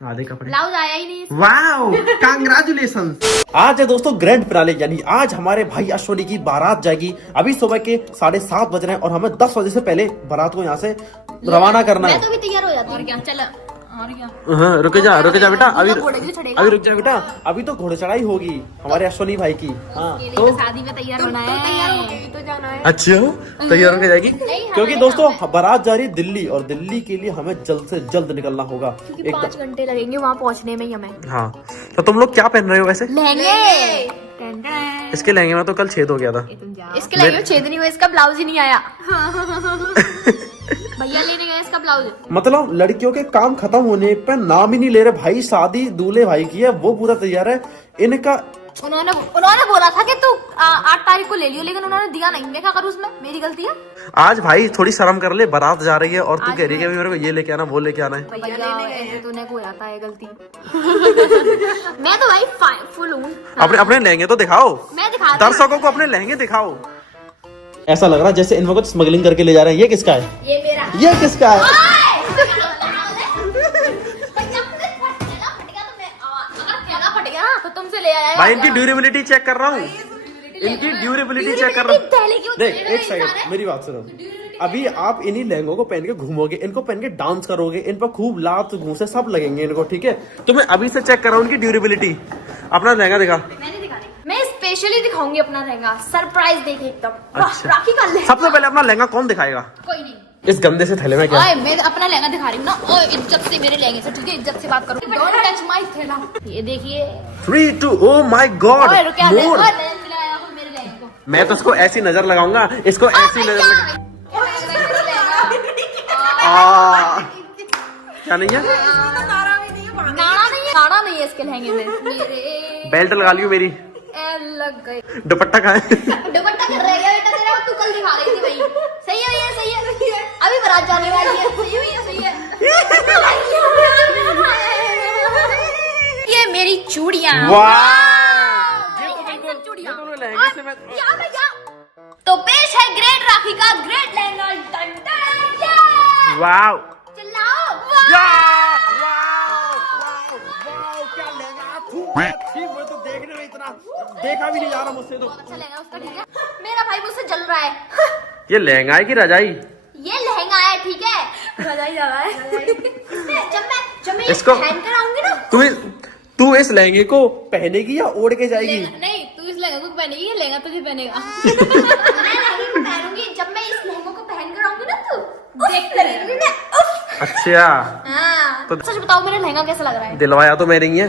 आधे कपड़े ब्लाउज आया ही नहीं। Wow congratulation. आज है दोस्तों ग्रैंड फिनाले, यानी आज हमारे भाई अश्वनी की बारात जाएगी। अभी सुबह के 7:30 बज रहे हैं और हमें 10 बजे से पहले बारात को यहाँ से रवाना करना है। मैं तो भी तैयार हो जाती हूँ। और क्या, चल और क्या। हाँ, रुक जा बेटा, अभी घोड़े के लिए चढ़ेगा। अभी रुक जा बेटा, अभी तो घोड़े चढ़ाई होगी हमारे अश्वनी भाई की। हाँ उसके लिए तो तो शादी में तैयार होना है। तैयार होके तो जाना है। अच्छा तैयार होकर जाएगी नहीं, क्योंकि हमें दोस्तों बारात जा रही है दिल्ली, और दिल्ली के लिए हमें जल्द से जल्द निकलना होगा। क्योंकि 5 घंटे लगेंगे वहाँ पहुँचने में ही हमें। हाँ तो तुम लोग क्या पहन रहे हो वैसे? लहंगे। इसके लहंगे में तो कल छेद हो गया था। इसके लहंगे में छेद नहीं हुआ, इसका ब्लाउज ही नहीं आया। भैया लेने गए इसका ब्लाउज। मतलब लड़कियों के काम खत्म होने पर नाम ही नहीं ले रहे भाई। शादी दूल्हे भाई की है, वो पूरा तैयार है। इनका उन्होंने बोला था कि तू 8 तारीख को ले लियो, लेकिन उन्होंने दिया नहीं। मैं क्या करूँ उसमें, मेरी गलती है। आज भाई थोड़ी शर्म कर ले, बारात जा रही है और तू कह रही है मेरे को ये लेके आना वो लेके आना है। भैया ऐसे तूने को जाता है गलती। मैं तो भाई फुल हूँ। अपने लहंगे तो दिखाओ, मैं दिखा दर्शकों को अपने लहंगे दिखाओ। ऐसा लग रहा है जैसे इनको कुछ स्मगलिंग करके ले जा रहे हैं। ये किसका है? ये मेरा। ये किसका है? तो तुमसे ले आया भाई इनकी ड्यूरेबिलिटी चेक कर रहा हूँ, इनकी ड्यूरेबिलिटी चेक कर रहा हूँ। देख एक सेकंड मेरी बात सुनो। अभी आप इन्हीं लहंगों को पहन के घूमोगे, इनको पहन के डांस करोगे, इन पर खूब लात घूंसे सब लगेंगे इनको, ठीक है? तो मैं अभी से चेक कर रहा हूँ इनकी ड्यूरेबिलिटी। अपना लहंगा दिखा। मैं स्पेशली दिखाऊंगी अपना लहंगा, सरप्राइज देखे एकदम। अच्छा। राखी का लहंगा। सबसे पहले अपना लहंगा कौन दिखाएगा? कोई नहीं। इस गंदे से थैले में क्या? ओए मैं अपना लहंगा दिखा रही हूँ ना। ओए इज्जत से मेरे लहंगे से, ठीक है? इज्जत से बात करो। डोंट टच माय थैला। ये देखिए। 3 2 ओह माय गॉड। ओए रुक, मोर। मेरे लहंगे को। मैं तो इसको ऐसी नजर लगाऊंगा, इसको ऐसी नजर लगा। क्या नहीं है? नाड़ा नहीं है इसके लहंगे में। मेरे बेल्ट लगा लियो मेरी। लग गई। दुपट्टा कहाँ है? दुपट्टा कर रहेगा बेटा तेरा, तू कल दिखा रही थी भाई। सही है भैया, सही है। अभी बारात जाने वाली है। सही है भैया, सही है। ये मेरी चूड़ियां। तो पेश है ग्रेट राखी का ग्रेट लहंगा। वाओ चिल्लाओ। क्या लहंगा मैं तो देखने में इतना देखा भी नहीं जा रहा मुझसे तो। अच्छा लहंगा उसका, ठीक है? मेरा भाई मुझसे जल रहा है। ये लहंगा है कि रजाई? ये लहंगा है, ठीक है? रजाई जा रहा है। जब मैं इसको पहन कर आऊंगी ना। तू इस लहंगे को पहनेगी या ओढ़ के जाएगी? नहीं, तू इस लहंगे को पहनेगी, ये लहंगा तुझे पहनेगा। मैं लहंगे को पहनूंगी। जब मैं इस लहंगे को पहन कर आऊंगी ना, तू देखते रहेगी ना। अच्छा हाँ। तो सच बताओ मेरा लहंगा कैसा लग रहा है? दिलवाया तो मैं नहीं है।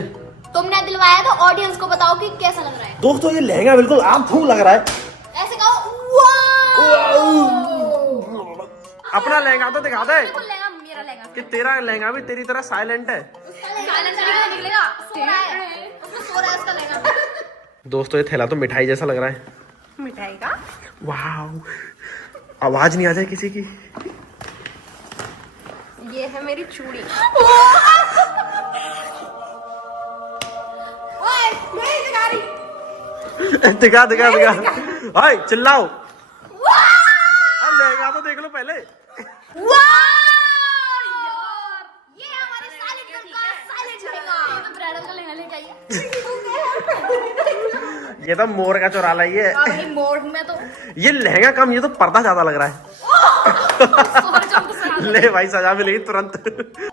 तुमने दिलवाया, तो ऑडियंस को बताओ कि कैसा लग रहा है। दोस्तों ये लहंगा बिल्कुल आम फूल लग रहा है। ऐसे कहो वाह। अपना लहंगा तो दिखा दे बिल्कुल लहंगा मेरा लहंगा। कि तेरा लहंगा भी तेरी तरह साइलेंट है। निकलेगा। सो रहा है, सो रहा है उसका लहंगा। दोस्तों ये थैला तो मिठाई जैसा लग रहा है। मिठाई का? वाह, आवाज नहीं आ जाए किसी की। ये है मेरी चूड़ी। दिखा हाय चिल्लाओ। लहंगा तो देख लो पहले। ये हमारे साइलेंट का साइलेंट लहंगा। तो ब्राइडल का लहंगा लेके आइए। ये तो मोर का चौराला ही है। भाई मोर में तो ये लहंगा कम, ये तो पर्दा ज्यादा लग रहा है। ले भाई सजा मिलेगी तुरंत।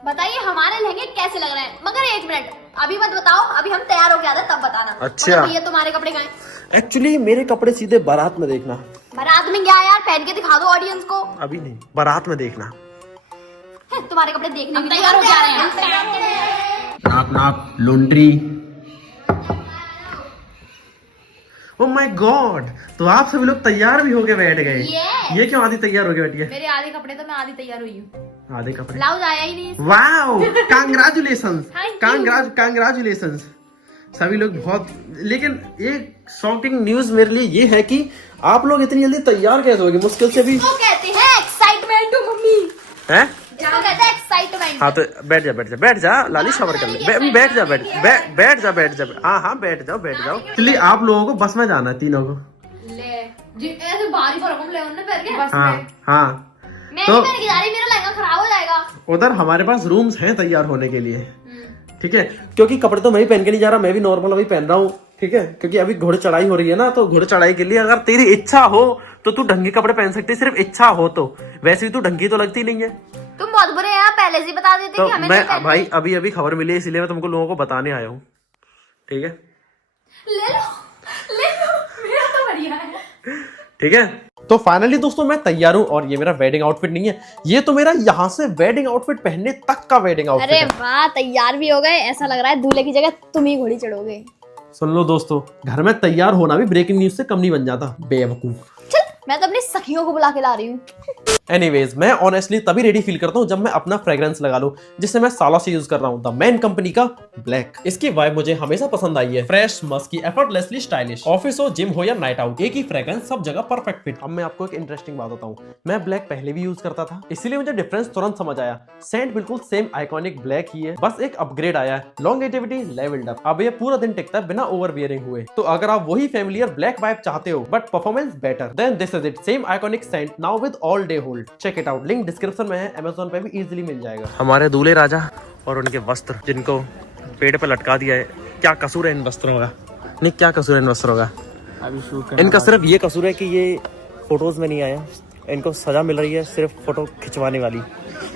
बताइए हमारे लहंगे कैसे लग रहे हैं? मगर 1 मिनट अभी मत बताओ, अभी हम तैयार होके आते हैं तब बताना। अच्छा। भैया तुम्हारे कपड़े कहाँ हैं? एक्चुअली मेरे कपड़े सीधे बारात में देखना। बारात में क्या यार, पहन के दिखा दो ऑडियंस को। अभी नहीं, बारात में देखना। तुम्हारे कपड़े देखने के लिए तैयार हो जा रहे हैं। नाप लॉन्ड्री। ओह माय गॉड, तो आप सभी लोग तैयार भी होके बैठ गए। ये क्यों आधी तैयार होके बैठी है? मेरे आधे कपड़े तो मैं आधी तैयार हुई हूँ। आधे कपड़े? ब्लाउज आया ही नहीं। Wow congratulation. Thank you. Congratulation सभी लोग बहुत। लेकिन एक शॉकिंग न्यूज मेरे लिए ये है कि आप लोग इतनी जल्दी तैयार कैसे होगे? मुश्किल से भी। तो कहते हैं एक्साइटमेंट टू मम्मी है। इसको कहते हैं एक्साइटमेंट। हाँ तो बैठ जा लाली, शावर कर ले। बैठ जा हाँ बैठ जाओ। चलिए आप लोगों को बस में जाना है, तीनों को। ले ऐसे भारी भरकम ले उन्होंने पहन के बस में। हाँ मैं नहीं पहन के जा रही, मेरा लहंगा खराब हो जाएगा। उधर हमारे पास रूम्स हैं तैयार होने के लिए, ठीक है, क्योंकि कपड़े तो मैं भी पहन के नहीं जा रहा, मैं भी नॉर्मल अभी पहन रहा हूँ, ठीक है, क्योंकि अभी घोड़े चढ़ाई हो रही है ना, तो घोड़े चढ़ाई के लिए अगर तेरी इच्छा हो तो तू ढंगी कपड़े पहन सकती है, सिर्फ इच्छा हो तो। वैसे भी तू ढंगी तो लगती नहीं है। तुम बहुत बुरे हैं, पहले से ही बता देते तो कि हमें मैं नहीं पहनना। भाई अभी अभी खबर मिली है, इसलिए मैं तुमको लोगों को बताने आया हूँ, ठीक है। ले लो, मेरा तो बढ़िया है। ठीक है, तो फाइनली दोस्तों मैं तैयार हूँ, और ये मेरा वेडिंग आउटफिट नहीं है, ये तो मेरा यहाँ से वेडिंग आउटफिट पहनने तक का वेडिंग आउटफिट अरे है। वाह, तैयार भी हो गए। ऐसा लग रहा है दूल्हे की जगह तुम ही घोड़ी चढ़ोगे। सुन लो दोस्तों, घर में तैयार होना भी ब्रेकिंग न्यूज से कम नहीं बन जाता, बेवकूफ। चल, मैं तो अपनी सखियों को बुला के ला रही हूँ। एनीवेज, मैं ऑनेस्टली तभी रेडी फील करता हूँ जब मैं अपना फ्रेग्रेंस लगा लूं, जिसे मैं सालों से यूज कर रहा हूँ, द मैन कंपनी का ब्लैक। इसकी वाइब मुझे हमेशा पसंद आई है, fresh, musky, effortlessly stylish. Office हो, जिम हो या नाइट आउट, एक ही फ्रेग्रेंस, सब जगह परफेक्ट फिट। अब मैं आपको एक इंटरेस्टिंग बात बताऊं, मैं ब्लैक पहले भी यूज करता था, इसीलिए मुझे डिफरेंस तुरंत समझ आया। सेंट बिल्कुल सेम आइकॉनिक ब्लैक ही है, बस एक अपग्रेड आया है, लॉन्गेटिविटी लेवल्ड अप। अब ये पूरा दिन टिकता है बिना ओवर वियरिंग हुए। तो अगर आप वही फैमिलियर ब्लैक वाइब चाहते हो but performance better, then this is it. Same iconic scent now with all day hold. Check it out, link description में है, Amazon पे भी इजीली मिल जाएगा। हमारे दूल्हे राजा और उनके वस्त्र जिनको पेड़ पे लटका दिया है, क्या कसूर है इन वस्त्रों का? नहीं, क्या कसूर है इन वस्त्रों का? इनका सिर्फ ये कसूर है कि ये फोटोज में नहीं आया, इनको सजा मिल रही है सिर्फ फोटो खिंचवाने वाली,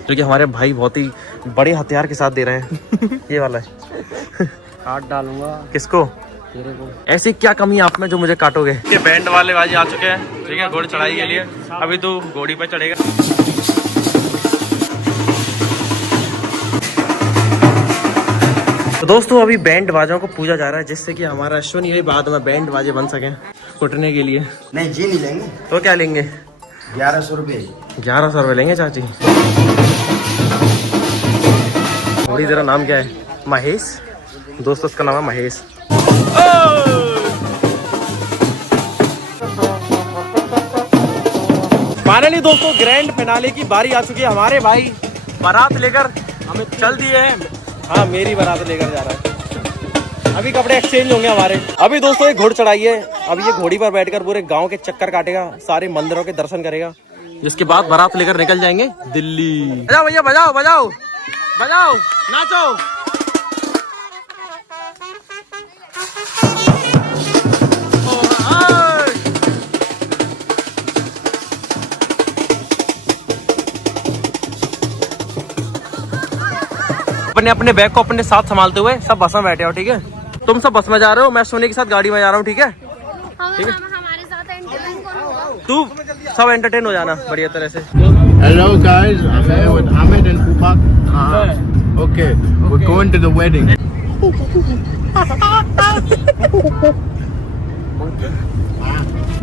क्योंकि हमारे भाई बहुत ही बड़े हथियार के साथ दे रहे हैं। ये वाला है, काट डालूंगा किसको? तेरे को। ऐसी क्या कमी है आप में जो मुझे काटोगे? ये बैंड वाले बाजी आ चुके हैं, ठीक है, घोड़े चढ़ाई के लिए। अभी तो घोड़ी पे चढ़ेगा। तो दोस्तों अभी बैंड बाजों को पूजा जा रहा है, जिससे कि हमारा अश्विन यही बाद में बैंड बाजे बन सके कुटने के लिए। नहीं जी नहीं लेंगे, तो क्या लेंगे? 1100 रुपये। 1100 रुपये लेंगे चाची। घोड़ी तेरा नाम क्या है? महेश। दोस्तों उसका नाम है महेश। फाइनली दोस्तों ग्रैंड फिनाले की बारी आ चुकी है। हमारे भाई बारात लेकर हमें चल दिए हैं। हाँ, मेरी बारात लेकर जा रहा है। अभी कपड़े एक्सचेंज होंगे हमारे। अभी दोस्तों एक घोड़ चढ़ाई है, अब ये घोड़ी पर बैठकर पूरे गांव के चक्कर काटेगा, सारे मंदिरों के दर्शन करेगा, जिसके बाद बारात लेकर निकल जाएंगे दिल्ली। बजाओ भैया, बजाओ बजाओ बजाओ, नाचो। अपने अपने बैग को अपने साथ संभालते हुए सब बस में बैठे हो, ठीक है? तुम सब बस में जा रहे हो, मैं सोने के साथ गाड़ी में जा रहा हूँ, ठीक है? ठीक है, हमारे साथ एंटरटेन कौन होगा? तू सब एंटरटेन हो जाना बढ़िया तरह से। Hello guys, I'm here with Ahmed and Pupak. Okay, we're going to the wedding.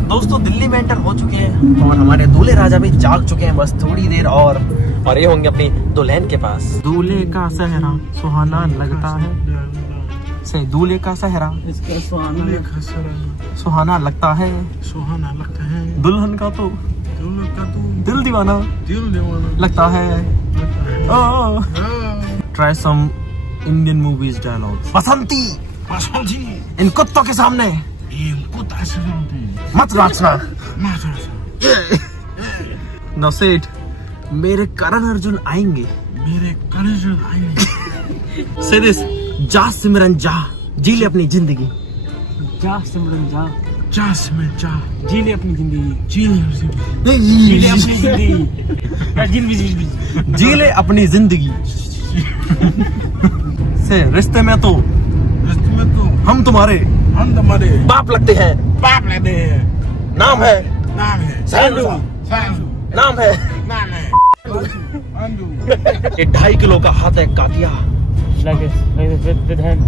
दोस्तों दिल्ली में एंटर हो चुके हैं और हमारे दूल्हे राजा भी जाग चुके हैं, बस थोड़ी देर और ये होंगे अपनी दुल्हन के पास। दूल्हे का सहरा सुहाना लगता है, से दूल्हे का सहरा सुहाना लगता है, सुहाना लगता है, दुल्हन का तो दिल दीवाना लगता है। Try some Indian movies dialogue. Basanti इन कुत्तों के सामने मत नाचना। नाउ से इट, मेरे करण अर्जुन आएंगे, मेरे कलेजन आएंगे। से दिस, जा सिमरन जा, जी ले अपनी जिंदगी, जा सिमरन जा, जा में जा, जी ले अपनी जिंदगी, जी जी ले अपनी जिंदगी, या जी ले अपनी जिंदगी। से रिश्ते में तो हम तुम्हारे बाप लगते हैं, बाप लेते हैं। नाम है नाम है सांडू, नाम है अंडू। ये 2.5 किलो का हाथ है कातिया। With hand.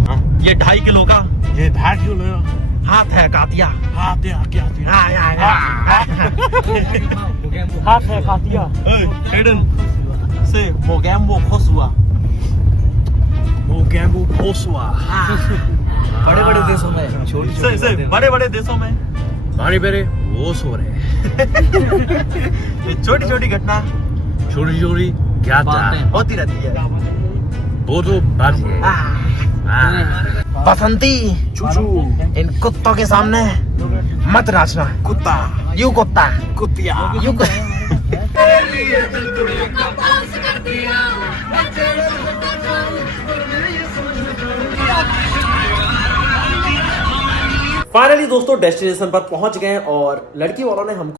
ये 2.5 किलो का ये धार क्यों ले? हाथ है कातिया। हाथ है क्या? हाथ है खातिया। से मोगैम्बो खुश हुआ, मोगैम्बो पोसवा। बड़े बड़े देशों में, से बड़े बड़े देशों में पानी पेरे वो सो रहे। ये छोटी छोटी घटना छोटी छोटी क्या बातें। होती रहती है। वो तो बात है। बसंती चूचू इन कुत्तों के सामने मत नाचना। कुत्ता यू कुत्ता, कुतिया। यू फाइनली दोस्तों डेस्टिनेशन पर पहुंच गए और लड़की वालों ने हमको